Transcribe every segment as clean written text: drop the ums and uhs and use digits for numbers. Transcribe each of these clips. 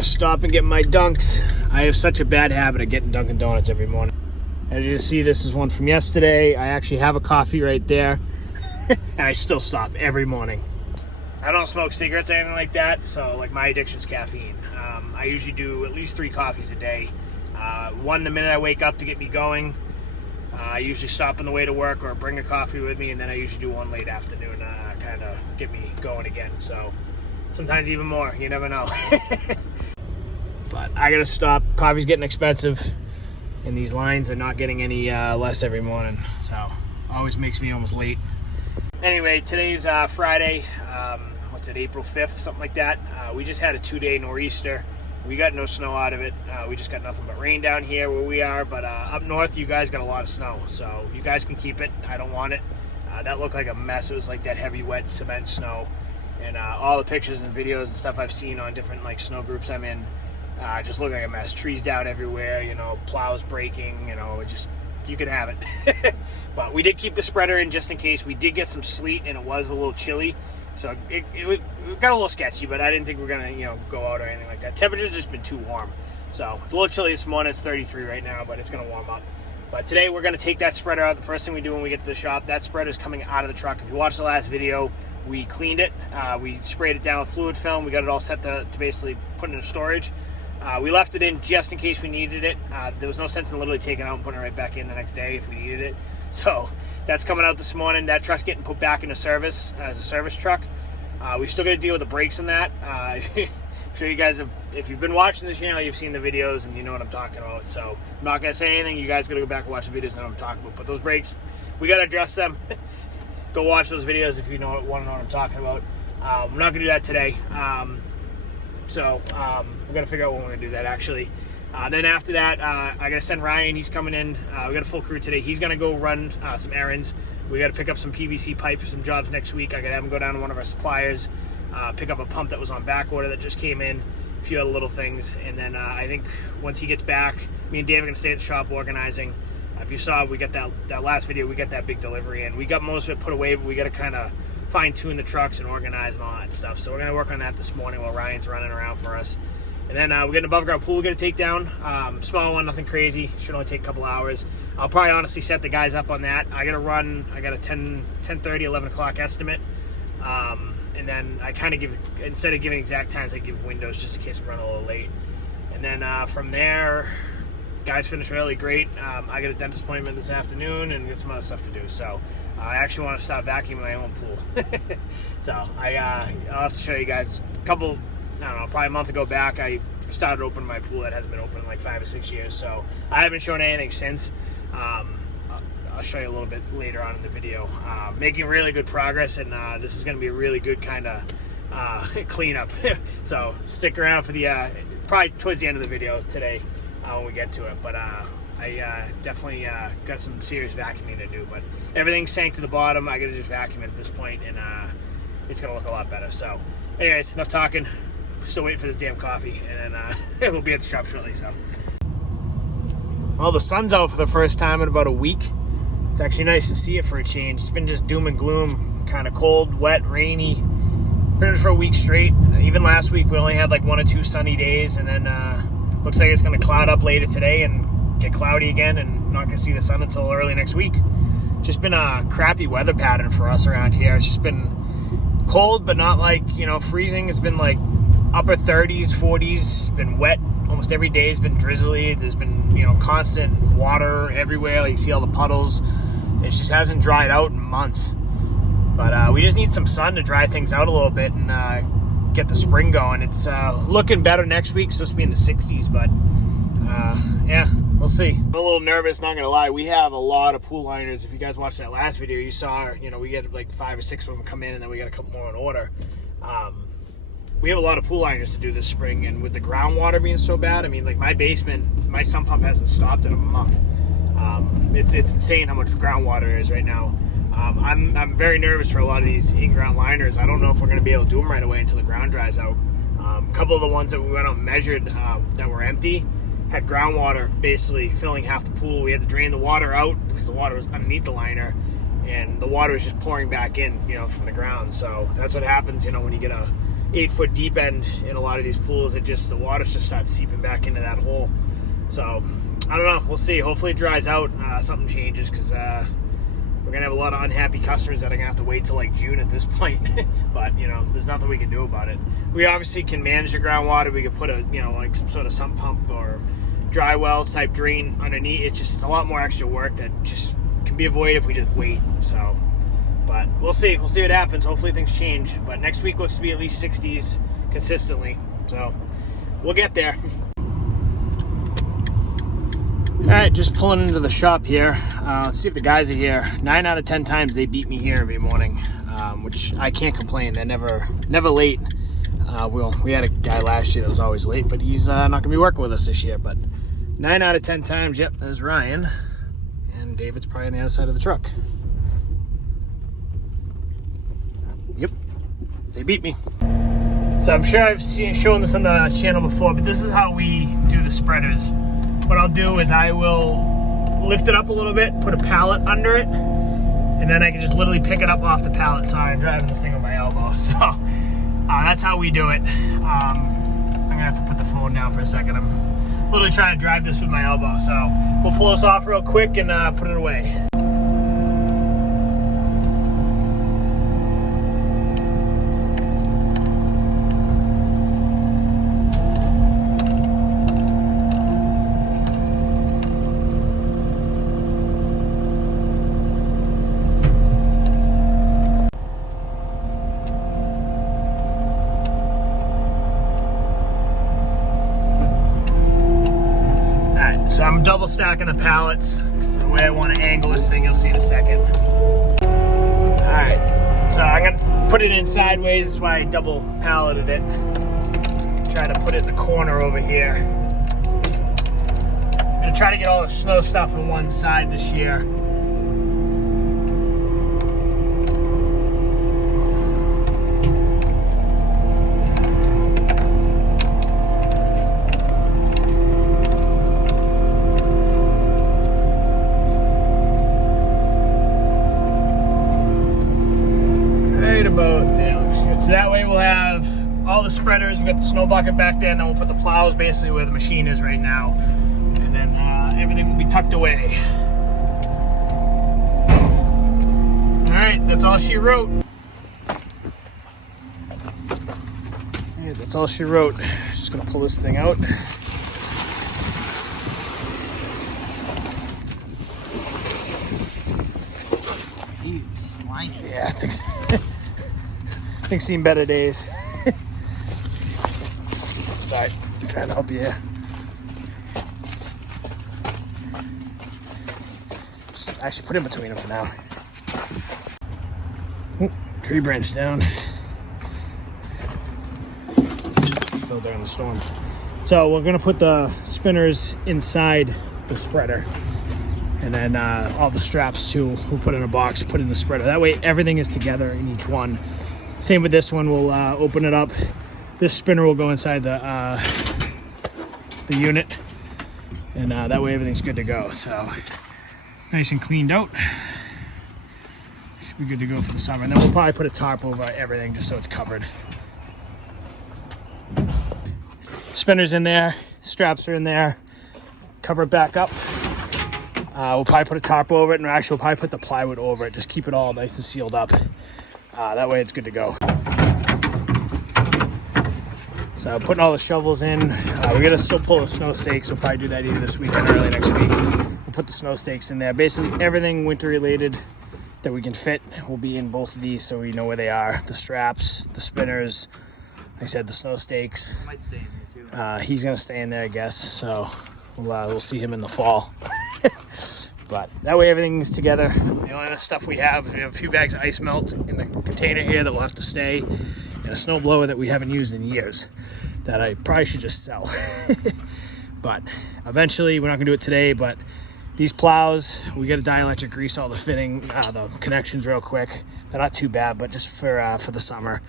Gotta stop and get my dunks. I have such a bad habit of getting Dunkin' Donuts every morning. As you can see, this is one from yesterday. I actually have a coffee right there. And I still stop every morning. I don't smoke cigarettes or anything like that, so like my addiction's caffeine. I usually do at least 3 coffees a day. One the minute I wake up to get me going. I usually stop on the way to work or bring a coffee with me, and then I usually do one late afternoon, kind of get me going again. So sometimes even more, you never know. But I gotta stop. Coffee's getting expensive, and these lines are not getting any less every morning, so always makes me almost late. Anyway, today's Friday, what's it, April 5th, something like that. We just had a 2-day nor'easter. We got no snow out of it. We just got nothing but rain down here where we are, but up north you guys got a lot of snow, so you guys can keep it. I don't want it. That looked like a mess. It was like that heavy wet cement snow, and all the pictures and videos and stuff I've seen on different like snow groups I'm in just look like a mess. Trees down everywhere, you know, plows breaking, you know, it just, you can have it. But we did keep the spreader in just in case. We did get some sleet and it was a little chilly, so it got a little sketchy, but I didn't think we were gonna, you know, go out or anything like that. Temperature's just been too warm, so a little chilly this morning. It's 33 right now, but it's gonna warm up. But today we're gonna take that spreader out. The first thing we do when we get to the shop, that spreader's coming out of the truck. If you watched the last video, we cleaned it. We sprayed it down with fluid film. We got it all set to basically put it in storage. We left it in just in case we needed it. There was no sense in literally taking it out and putting it right back in the next day if we needed it. So that's coming out this morning. That truck's getting put back into service as a service truck. We still got to deal with the brakes on that. I'm sure you guys have, if you've been watching this channel, you've seen the videos and you know what I'm talking about. So I'm not going to say anything. You guys got to go back and watch the videos and know what I'm talking about. But those brakes, we got to address them. Go watch those videos if you want to know what I'm talking about. We're not going to do that today. So we're going to figure out when we're going to do that, actually. Then after that, I got to send Ryan. He's coming in. We got a full crew today. He's going to go run some errands. We got to pick up some PVC pipe for some jobs next week. I got to have him go down to one of our suppliers, pick up a pump that was on back order that just came in, a few other little things. And then I think once he gets back, me and Dave are going to stay at the shop organizing. If you saw, we got that last video, we got that big delivery in. We got most of it put away, but we got to kind of fine-tune the trucks and organize and all that stuff. So we're going to work on that this morning while Ryan's running around for us. And then we got an above-ground pool we got to take down. Small one, nothing crazy. Should only take a couple hours. I'll probably honestly set the guys up on that. I got a 10:30, 11 o'clock estimate. And then I kind of give, instead of giving exact times, I give windows just in case I'm running a little late. And then from there, guys finished really great. I got a dentist appointment this afternoon and got some other stuff to do. So I actually want to stop vacuuming my own pool. So I'll have to show you guys a couple, I don't know, probably a month ago back, I started opening my pool that hasn't been open in like 5 or 6 years. So I haven't shown anything since. I'll show you a little bit later on in the video. Making really good progress, and this is going to be a really good kind of cleanup. So stick around for the probably towards the end of the video today when we get to it. But I definitely got some serious vacuuming to do. But everything sank to the bottom. I got to just vacuum it at this point, and it's going to look a lot better. So anyways, enough talking. Still waiting for this damn coffee, and then we'll be at the shop shortly. So, well, the sun's out for the first time in about a week. It's actually nice to see it for a change. It's been just doom and gloom, kind of cold, wet, rainy, pretty much for a week straight. Even last week we only had like 1 or 2 sunny days, and then looks like it's going to cloud up later today and get cloudy again, and not going to see the sun until early next week. Just been a crappy weather pattern for us around here. It's just been cold, but not like, you know, freezing. It's been like upper 30s, 40s. It's been wet almost every day. It's been drizzly. There's been, you know, constant water everywhere. Like you see all the puddles. It just hasn't dried out in months. But we just need some sun to dry things out a little bit and get the spring going. It's looking better next week. It's supposed to be in the 60s, but yeah, we'll see. I'm a little nervous, not gonna lie. We have a lot of pool liners. If you guys watched that last video, you saw, you know, we get like 5 or 6 of them come in, and then we got a couple more on order. We have a lot of pool liners to do this spring, and with the groundwater being so bad, I mean, like my basement, my sump pump hasn't stopped in a month. It's insane how much groundwater there is right now. I'm very nervous for a lot of these in-ground liners. I don't know if we're going to be able to do them right away until the ground dries out. A couple of the ones that we went out and measured that were empty had groundwater basically filling half the pool. We had to drain the water out because the water was underneath the liner, and the water was just pouring back in, you know, from the ground. So that's what happens, you know, when you get a 8-foot deep end in a lot of these pools. The water's just starts seeping back into that hole. So I don't know, we'll see. Hopefully it dries out, something changes, because we're gonna have a lot of unhappy customers that are gonna have to wait till like June at this point. But you know, there's nothing we can do about it. We obviously can manage the groundwater. We could put a, you know, like some sort of sump pump or dry well type drain underneath. It's a lot more extra work that just can be avoided if we just wait. So, but we'll see what happens. Hopefully things change, but next week looks to be at least 60s consistently, so we'll get there. All right, just pulling into the shop here. Let's see if the guys are here. 9 out of 10 times they beat me here every morning, which I can't complain. They're never late. We had a guy last year that was always late, but he's not gonna be working with us this year. But 9 out of 10 times, yep, there's Ryan, and David's probably on the other side of the truck. Yep, they beat me. So I'm sure I've shown this on the channel before, but this is how we do the spreaders. What I'll do is I will lift it up a little bit, put a pallet under it, and then I can just literally pick it up off the pallet. Sorry, I'm driving this thing with my elbow. So that's how we do it. I'm gonna have to put the phone down for a second. I'm literally trying to drive this with my elbow. So we'll pull this off real quick and put it away. So I'm double stacking the pallets. It's the way I want to angle this thing, you'll see in a second. All right, so I'm gonna put it in sideways. That's why I double palleted it. Try to put it in the corner over here. I'm gonna try to get all the snow stuff on one side this year. So that way we'll have all the spreaders, we've got the snow bucket back there, and then we'll put the plows basically where the machine is right now. And then everything will be tucked away. All right, that's all she wrote. Yeah, that's all she wrote. Just gonna pull this thing out. Ew, slimy. Yeah, I think so. I think seen better days. Sorry, I'm trying to help you here. Just actually put in between them for now. Oop, tree branch down. Still during the storm. So we're gonna put the spinners inside the spreader. And then all the straps too, we'll put in a box, put in the spreader. That way everything is together in each one. Same with this one, we'll open it up. This spinner will go inside the unit, and that way everything's good to go. So nice and cleaned out. Should be good to go for the summer. And then we'll probably put a tarp over everything just so it's covered. Spinner's in there, straps are in there. Cover it back up. We'll probably put a tarp over it, and actually we'll probably put the plywood over it. Just keep it all nice and sealed up. That way it's good to go. So putting all the shovels in. We're gonna still pull the snow stakes. We'll probably do that either this weekend or early next week. We'll put the snow stakes in there. Basically everything winter related that we can fit will be in both of these, so we know where they are. The straps, the spinners, like I said, the snow stakes. Might stay in here too. He's gonna stay in there, I guess. So we'll see him in the fall. But that way everything's together. The only other stuff we have a few bags of ice melt in the container here that will have to stay, and a snow blower that we haven't used in years that I probably should just sell. But eventually, we're not gonna do it today, but these plows, we gotta dielectric grease all the fitting, the connections real quick. They're not too bad, but just for the summer.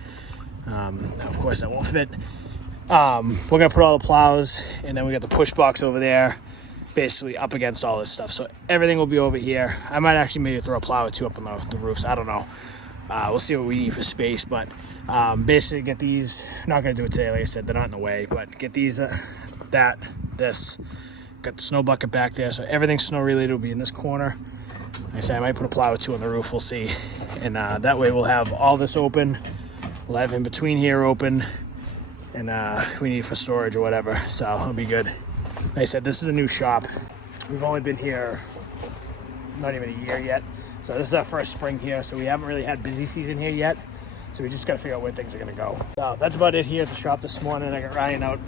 Of course, that won't fit. We're gonna put all the plows, and then we got the push box over there, basically up against all this stuff. So everything will be over here. I might actually maybe throw a plow or two up on the roofs. I don't know. We'll see what we need for space, but basically get these, not gonna do it today, like I said, they're not in the way, but get these, this, got the snow bucket back there, so everything snow related will be in this corner. Like I said, I might put a plow or two on the roof, we'll see. And that way we'll have all this open, we'll have in between here open, and if we need for storage or whatever, so it'll be good. Like I said, this is a new shop. We've only been here not even a year yet, so this is our first spring here, so we haven't really had busy season here yet, so we just got to figure out where things are going to go. So that's about it here at the shop this morning. I got Ryan out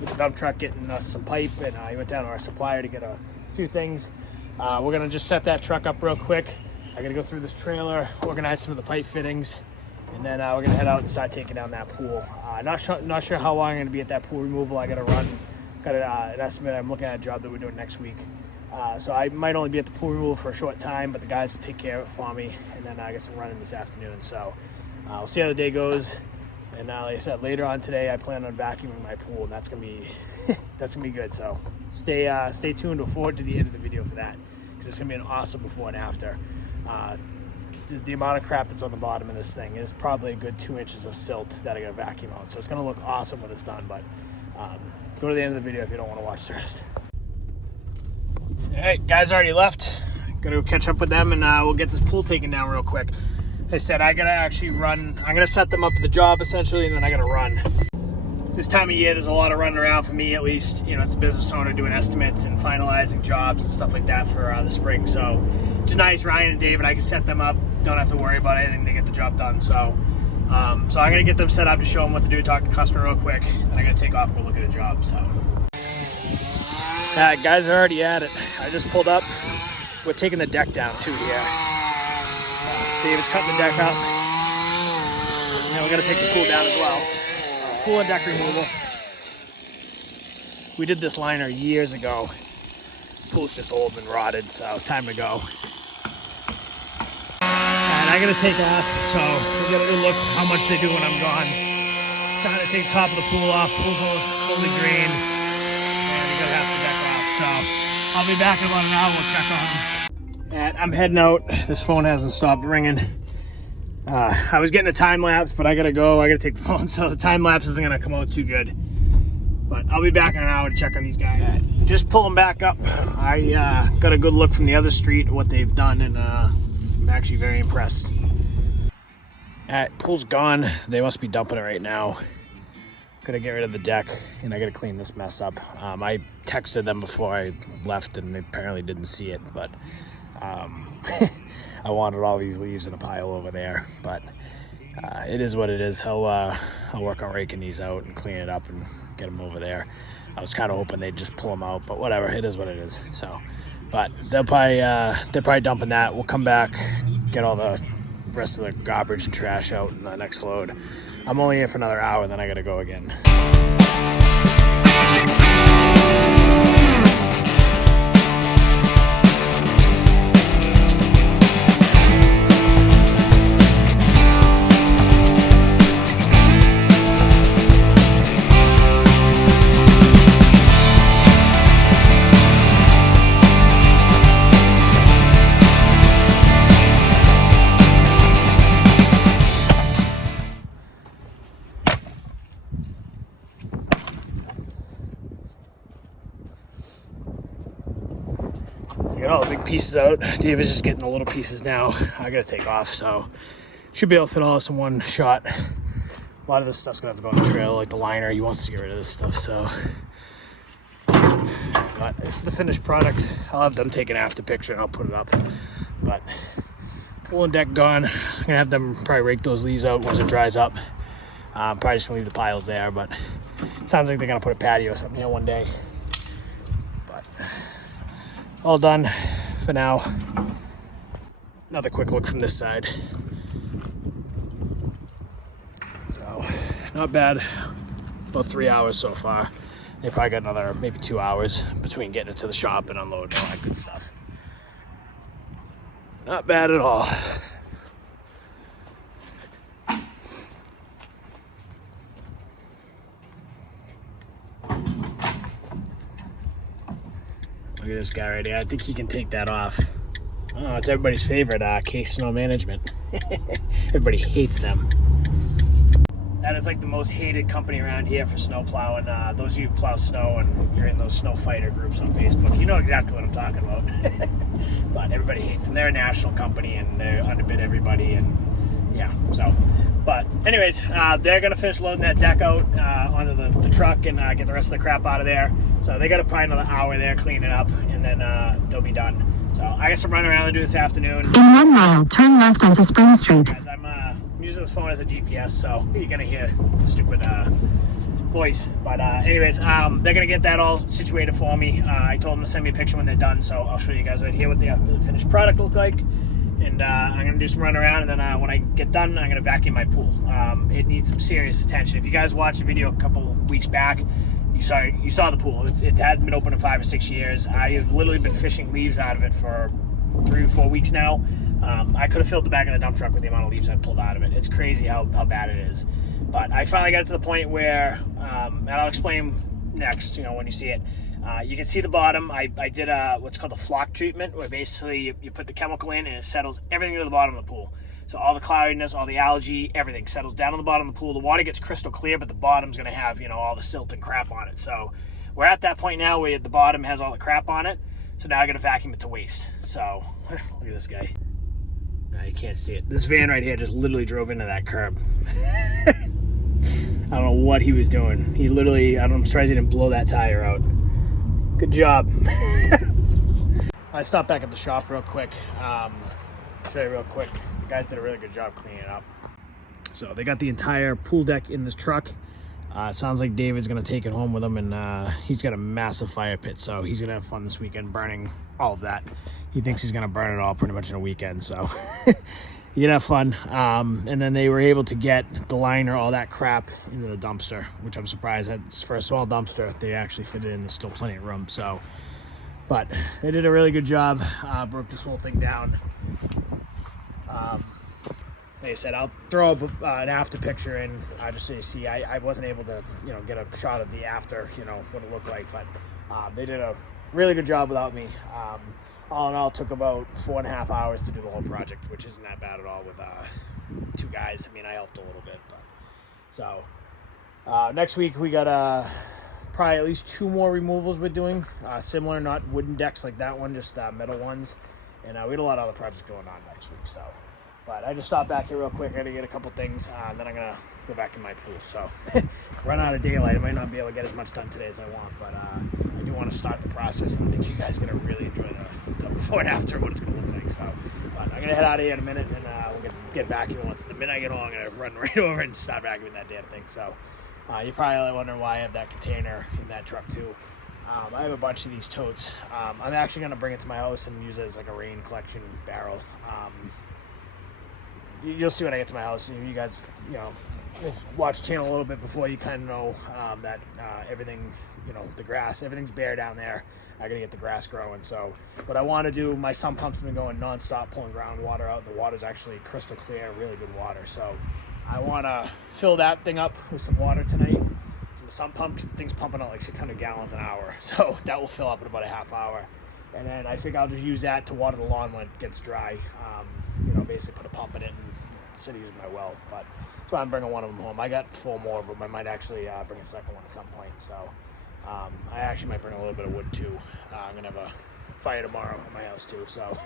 with the dump truck getting us some pipe, and he went down to our supplier to get a few things. We're going to just set that truck up real quick. I got to go through this trailer, organize some of the pipe fittings, and then we're going to head out and start taking down that pool. Not sure how long I'm going to be at that pool removal. I got to run, got an estimate. I'm looking at a job that we're doing next week. So I might only be at the pool removal for a short time, but the guys will take care of it for me, and then I guess I'm running this afternoon. So we'll see how the day goes. And like I said, later on today, I plan on vacuuming my pool, and that's gonna be that's gonna be good. So stay tuned. Look forward to the end of the video for that, because it's gonna be an awesome before and after. The amount of crap that's on the bottom of this thing is probably a good 2 inches of silt that I gotta vacuum out. So it's gonna look awesome when it's done. But go to the end of the video if you don't want to watch the rest. All right, guys already left. Gotta go catch up with them, and we'll get this pool taken down real quick. Like I said, I gotta actually run. I'm gonna set them up for the job essentially, and then I gotta run. This time of year, there's a lot of running around for me, at least. You know, it's a business owner doing estimates and finalizing jobs and stuff like that for the spring. So, it's nice. Ryan and David, I can set them up. Don't have to worry about anything to get the job done. So I'm gonna get them set up to show them what to do. Talk to the customer real quick. Then I gotta take off and go look at a job. So. Guys are already at it. I just pulled up. We're taking the deck down too here. David's cutting the deck up. And we're gonna take the pool down as well. Pool and deck removal. We did this liner years ago. The pool's just old and rotted, so time to go. And I gotta take off, so we're gonna look how much they do when I'm gone. Trying to take the top of the pool off. Pool's almost fully drained. And we're gonna have to deck off. So I'll be back in about an hour. We'll check on them. And I'm heading out. This phone hasn't stopped ringing. I was getting a time lapse, but I gotta go. I gotta take the phone, so the time lapse isn't gonna come out too good. But I'll be back in an hour to check on these guys. Just pull them back up. I got a good look from the other street at what they've done, and I'm actually very impressed. Pool's gone. They must be dumping it right now. Gotta get rid of the deck, and I gotta clean this mess up. I texted them before I left, and they apparently didn't see it, but I wanted all these leaves in a pile over there, but it is what it is. I'll work on raking these out and clean it up and get them over there. I was kind of hoping they'd just pull them out, but whatever, it is what it is. So, but they're probably dumping that. We'll come back, get all the rest of the garbage and trash out in the next load. I'm only here for another hour, then I gotta go again. Get all the big pieces out. David's just getting the little pieces now. I gotta take off, so should be able to fit all this in one shot. A lot of this stuff's gonna have to go on the trailer, like the liner. He wants to get rid of this stuff, so. But this is the finished product. I'll have them take an after picture and I'll put it up. But pool and deck gone. I'm gonna have them probably rake those leaves out once it dries up. Probably just gonna leave the piles there, but it sounds like they're gonna put a patio or something here one day. But all done for now. Another quick look from this side. So, not bad. About 3 hours so far. They probably got another maybe 2 hours between getting it to the shop and unloading all that good stuff. Not bad at all. Look at this guy right here. I think he can take that off Oh, it's everybody's favorite, Case Snow Management. Everybody hates them. That is like the most hated company around here for snow plowing. Those of you who plow snow and you're in those snow fighter groups on Facebook, you know exactly what I'm talking about. But everybody hates them. They're a national company and they underbid everybody, and yeah, so. But anyways, they're going to finish loading that deck out onto the truck and get the rest of the crap out of there. So they got to probably another hour there cleaning up, and then they'll be done. So I guess I'm running around and do this afternoon. In 1 mile, turn left onto Spring Street. Guys, I'm using this phone as a GPS, so you're going to hear the stupid voice. But anyways, they're going to get that all situated for me. I told them to send me a picture when they're done, so I'll show you guys right here what the finished product look like. And I'm going to do some run around, and then when I get done, I'm going to vacuum my pool. It needs some serious attention. If you guys watched the video a couple weeks back, you saw the pool. It hadn't been open in 5 or 6 years. I have literally been fishing leaves out of it for 3 or 4 weeks now. I could have filled the back of the dump truck with the amount of leaves I pulled out of it. It's crazy how bad it is. But I finally got to the point where, and I'll explain next, when you see it. You can see the bottom. I did what's called a flock treatment, where basically you put the chemical in and it settles everything to the bottom of the pool. So all the cloudiness, all the algae, everything settles down on the bottom of the pool. The water gets crystal clear, but the bottom's going to have, all the silt and crap on it. So we're at that point now where the bottom has all the crap on it. So now I got to vacuum it to waste. So look at this guy. No, you can't see it. This van right here just literally drove into that curb. I don't know what he was doing. He literally, I'm surprised he didn't blow that tire out. Good job. I stopped back at the shop real quick. Show you real quick. The guys did a really good job cleaning it up. So they got the entire pool deck in this truck. It sounds like David's gonna take it home with him, and he's got a massive fire pit, so he's gonna have fun this weekend burning all of that. He thinks he's gonna burn it all pretty much in a weekend, so you can have fun. And then they were able to get the liner, all that crap, into the dumpster, which I'm surprised that for a small dumpster they actually fit it in. There's still plenty of room. So, but they did a really good job. Broke this whole thing down. Like I said, I'll throw up an after picture in just so you see. I wasn't able to, get a shot of the after, what it looked like, but they did a really good job without me. All in all, it took about 4.5 hours to do the whole project, which isn't that bad at all with 2 guys. I mean, I helped a little bit, but so next week we got probably at least 2 more removals we're doing, similar, not wooden decks like that one, just metal ones, and we had a lot of other projects going on next week. So, but I just stopped back here real quick. I gotta get a couple things, and then I'm gonna go back in my pool. So run out of daylight. I might not be able to get as much done today as I want, but I do want to start the process, and I think you guys are gonna really enjoy the before and after, what it's gonna look like. So, but I'm gonna head out of here in a minute, and we're gonna get vacuuming. Once the minute I get on, I'm gonna run right over and start vacuuming that damn thing. So you're probably wondering why I have that container in that truck too. I have a bunch of these totes. I'm actually gonna bring it to my house and use it as like a rain collection barrel. You'll see when I get to my house. You guys, watch the channel a little bit before you kind of know that everything, the grass, everything's bare down there. I gotta get the grass growing. So what I want to do, my sump pump's been going nonstop, pulling groundwater out. The water's actually crystal clear, really good water. So I want to fill that thing up with some water tonight from the sump pump, because the thing's pumping out like 600 gallons an hour. So that will fill up in about a half hour. And then I think I'll just use that to water the lawn when it gets dry. Basically put a pump in it and instead of using my well. But so I'm bringing one of them home. I got 4 more of them. I might actually bring a second one at some point. So I actually might bring a little bit of wood too. I'm gonna have a fire tomorrow at my house too. So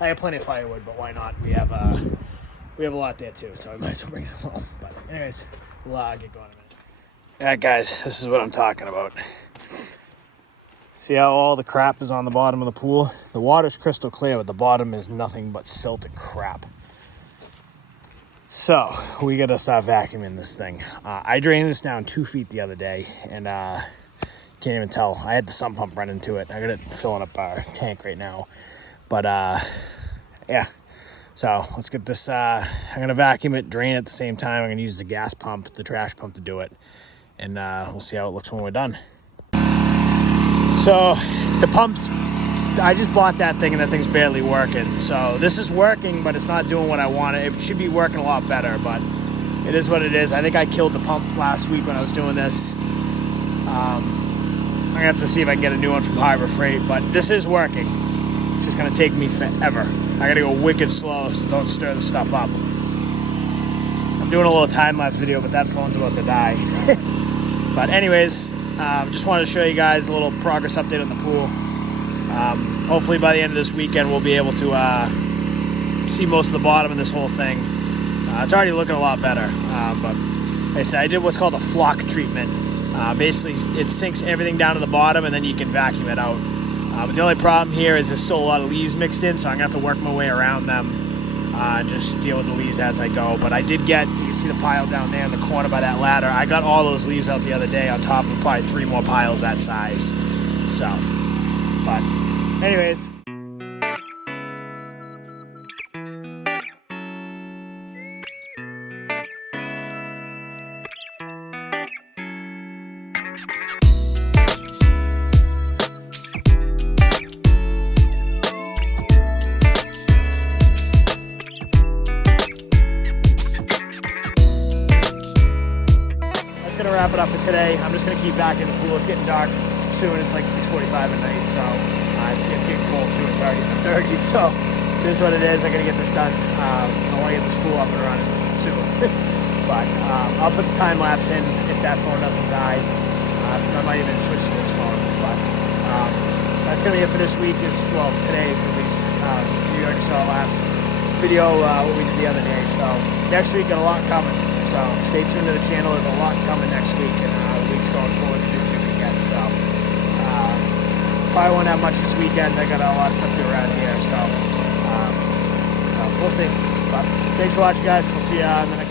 I have plenty of firewood, but why not? We have a lot there too, so I might as well bring some home. But anyways, we'll get going in a minute. All right, guys, this is what I'm talking about. See how all the crap is on the bottom of the pool? The water's crystal clear, but the bottom is nothing but silt and crap. So we gotta start vacuuming this thing. I drained this down 2 feet the other day, and can't even tell. I had the sump pump run into it. I got it filling up our tank right now. But yeah. So let's get this. I'm gonna vacuum it, drain it at the same time. I'm gonna use the gas pump, the trash pump, to do it, and we'll see how it looks when we're done. So the pumps, I just bought that thing and that thing's barely working. So this is working, but it's not doing what I wanted. It should be working a lot better, but it is what it is. I think I killed the pump last week when I was doing this. I'm gonna have to see if I can get a new one from Harbor Freight, but this is working. It's just gonna take me forever. I gotta go wicked slow, so don't stir the stuff up. I'm doing a little time-lapse video, but that phone's about to die. But anyways, just wanted to show you guys a little progress update on the pool. Hopefully by the end of this weekend, we'll be able to see most of the bottom of this whole thing. It's already looking a lot better, but like I said, I did what's called a flock treatment. Basically, it sinks everything down to the bottom, and then you can vacuum it out. But the only problem here is there's still a lot of leaves mixed in, so I'm going to have to work my way around them and just deal with the leaves as I go. But I did get, you can see the pile down there in the corner by that ladder. I got all those leaves out the other day on top of probably 3 more piles that size. So, but anyways. Gonna wrap it up for today. I'm just gonna keep vacuuming the pool. It's getting dark soon. It's like 6:45 at night, so it's getting cold too. It's already in the 30s, so it is what it is. I gotta get this done. I want to get this pool up and running soon. But I'll put the time lapse in if that phone doesn't die. I might even switch to this phone. But that's gonna be it for this week. Well, today at least. You already saw last video what we did the other day. So next week got a lot coming. So stay tuned to the channel. There's a lot coming next week, and the weeks going forward to busy weekend. So probably won't have much this weekend. I got a lot of stuff to do around here, so we'll see. But thanks for watching, guys. We'll see you on the next